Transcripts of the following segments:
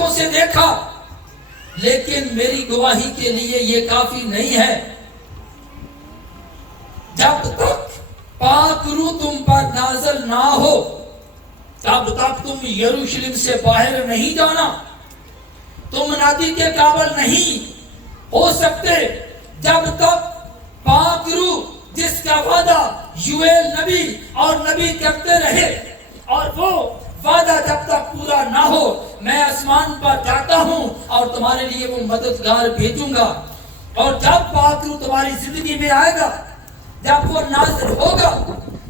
آنکھوں سے دیکھا، لیکن میری گواہی کے لیے یہ کافی نہیں ہے۔ جب تک پاک روح تم پر نازل نہ ہو تب تک تم یروشلم سے باہر نہیں جانا، تم ندی کے قابل نہیں ہو سکتے جب تک پاک روح جس کا وعدہ یوئیل نبی اور نبی کرتے رہے، اور وہ وعدہ جب تک پورا نہ ہو، میں آسمان پر جاتا ہوں اور تمہارے لیے وہ مددگار بھیجوں گا۔ اور جب پاک روح تمہاری زندگی میں آئے گا، جب وہ نازل ہوگا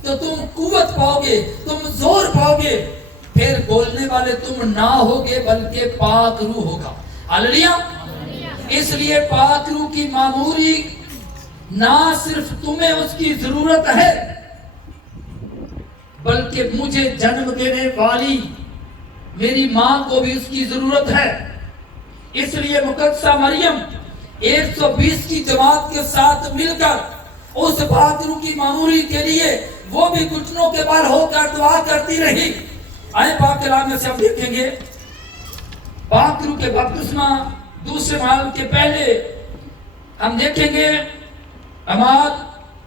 تو تم قوت پاؤ گے، تم زور پاؤ گے، پھر بولنے والے تم نہ ہوگے بلکہ پاک روح ہوگا۔ ہاللیلویا۔ اس لیے پاک روح کی معموری نہ صرف تمہیں اس کی ضرورت ہے بلکہ مجھے جنم دینے والی میری ماں کو بھی اس کی ضرورت ہے۔ اس لیے مقدسہ مریم 120 کی جماعت کے ساتھ مل کر اس پاک روح کی معموری کے لیے وہ بھی گھٹنوں کے بل ہو کر دعا کرتی رہی۔ آئے پاک کلام میں سے ہم دیکھیں گے پاک روح کے بپتسمہ دوسرے مال کے پہلے ہم دیکھیں گے اعمال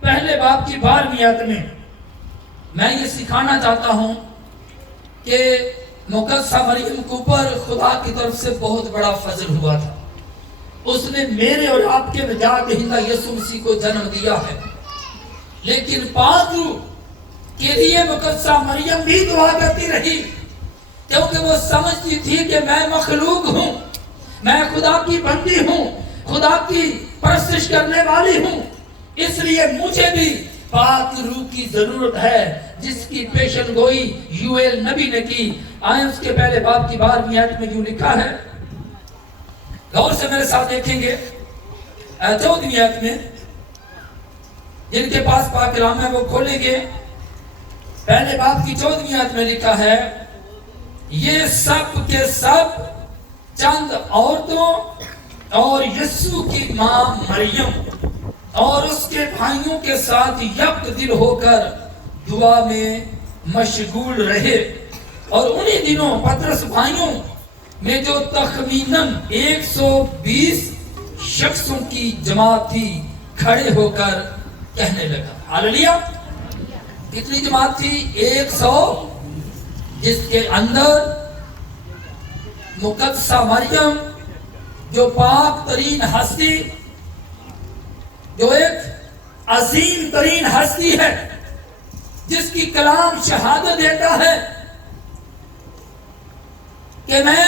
پہلے باب کی 12ویں آیت میں یہ سکھانا چاہتا ہوں کہ مقدسہ مریم کے اوپر خدا کی طرف سے بہت بڑا فضل ہوا تھا۔ اس نے میرے اور آپ کے نجات دہندہ یسوع مسیح کو جنم دیا ہے، لیکن پاک روح کے لیے مقدسہ مریم بھی دعا کرتی رہی، کیونکہ وہ سمجھتی تھی کہ میں مخلوق ہوں، میں خدا کی بندی ہوں، خدا کی پرستش کرنے والی ہوں، اس لیے مجھے بھی پاک روح کی ضرورت ہے، جس کی پیشن گوئی یوئیل نبی نے کی۔ آئیں اس کے پہلے باب کی 12ویں آیت میں یوں لکھا ہے، غور سے میرے ساتھ دیکھیں گے 14ویں آیت میں، جن کے پاس پاک کلام ہے وہ کھولیں گے۔ پہلے باب کی 14ویں آیت میں لکھا ہے، یہ سب کے سب چند عورتوں اور یسوع کی ماں مریم اور اس کے بھائیوں کے ساتھ یک دل ہو کر دعا میں مشغول رہے، اور انہی دنوں پطرس بھائیوں میں جو تخمیناً 120 شخصوں کی جماعت تھی کھڑے ہو کر کہنے لگا۔ ہاللیلویا۔ کتنی جماعت تھی؟ 100، جس کے اندر مقدسہ مریم جو پاک ترین ہستی، جو ایک عظیم ترین ہستی ہے، جس کی کلام شہادت دیتا ہے کہ میں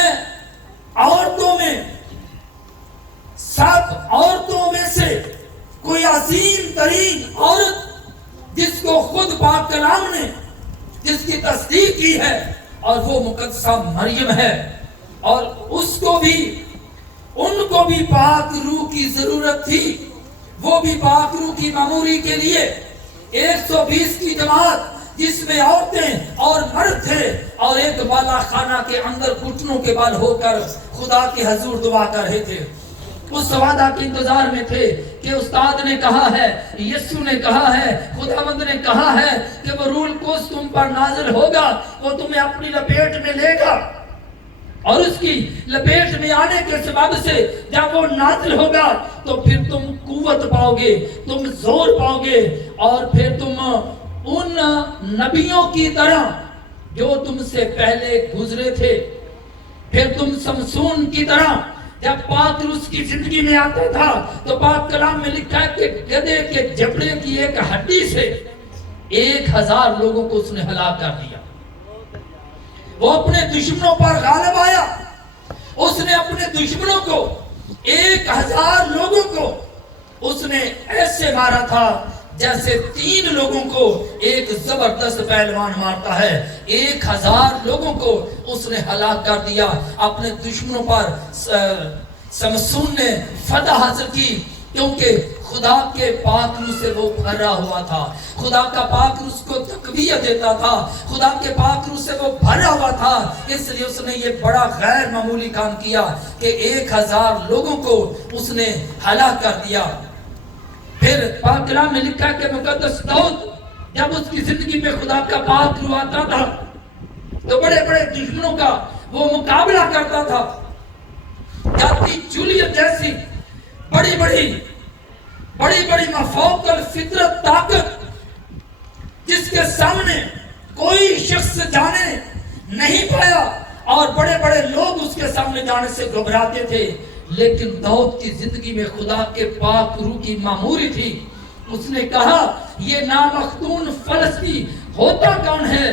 عورتوں میں، 7 عورتوں میں سے کوئی عظیم ترین عورت جس کو خود پاک کلام نے جس کی تصدیق کی ہے، اور وہ مقدسہ مریم ہے، اور اس کو بھی، ان کو بھی پاک روح کی ضرورت تھی۔ وہ بھی پاک روح کی معموری کے لیے 120 کی جماعت جس میں عورتیں اور مرد تھے، اور ایک بالا خانہ کے اندر گھٹنوں کے بل ہو کر خدا کے حضور دعا کر رہے تھے، اس وعدہ کے انتظار میں تھے کہ استاد نے کہا ہے، یسوع نے کہا ہے، خداوند نے کہا ہے کہ وہ روح القدس تم پر نازل ہوگا، وہ تمہیں اپنی لپیٹ میں لے گا، اور اس کی لپیٹ میں آنے کے سبب سے جب وہ نازل ہوگا تو پھر تم قوت پاؤ گے، تم زور پاؤ گے، اور پھر تم ان نبیوں کی طرح جو تم سے پہلے گزرے تھے، پھر تم سمسون کی طرح، جب پاک روح کی زندگی میں آتا تھا تو پاک کلام میں لکھا ہے کہ گدھے کے جبڑے کی ایک ہڈی سے 1000 لوگوں کو اس نے ہلاک کر دیا۔ وہ اپنے دشمنوں پر غالب آیا، اس نے اپنے دشمنوں کو 1000 لوگوں کو اس نے ایسے مارا تھا جیسے 3 لوگوں کو ایک زبردست پہلوان مارتا ہے۔ 1000 لوگوں کو اس نے ہلاک کر دیا۔ اپنے دشمنوں پر سمسون نے فتح حاصل کی، کیونکہ خدا کے پاک روح سے وہ بھرا ہوا تھا، خدا کا پاک روح اس کو تقویت دیتا تھا، خدا کے پاک روح سے وہ بھرا ہوا تھا، اس لیے اس نے یہ بڑا غیر معمولی کام کیا کہ 1000 لوگوں کو اس نے ہلاک کر دیا۔ پھر پاک کلام میں لکھا کہ مقدس داؤد جب اس کی زندگی میں خدا کا پاک روح آتا تھا تو بڑے بڑے دشمنوں کا وہ مقابلہ کرتا تھا، جاتی جولیت جیسی بڑی بڑی مفوق الفطرت طاقت جس کے سامنے کوئی شخص جانے نہیں پایا اور بڑے بڑے لوگ اس کے سامنے جانے سے گھبراتے تھے، لیکن داؤد کی زندگی میں خدا کے پاک روح کی معموری تھی۔ اس نے کہا یہ نامختون فلسطی ہوتا کون ہے؟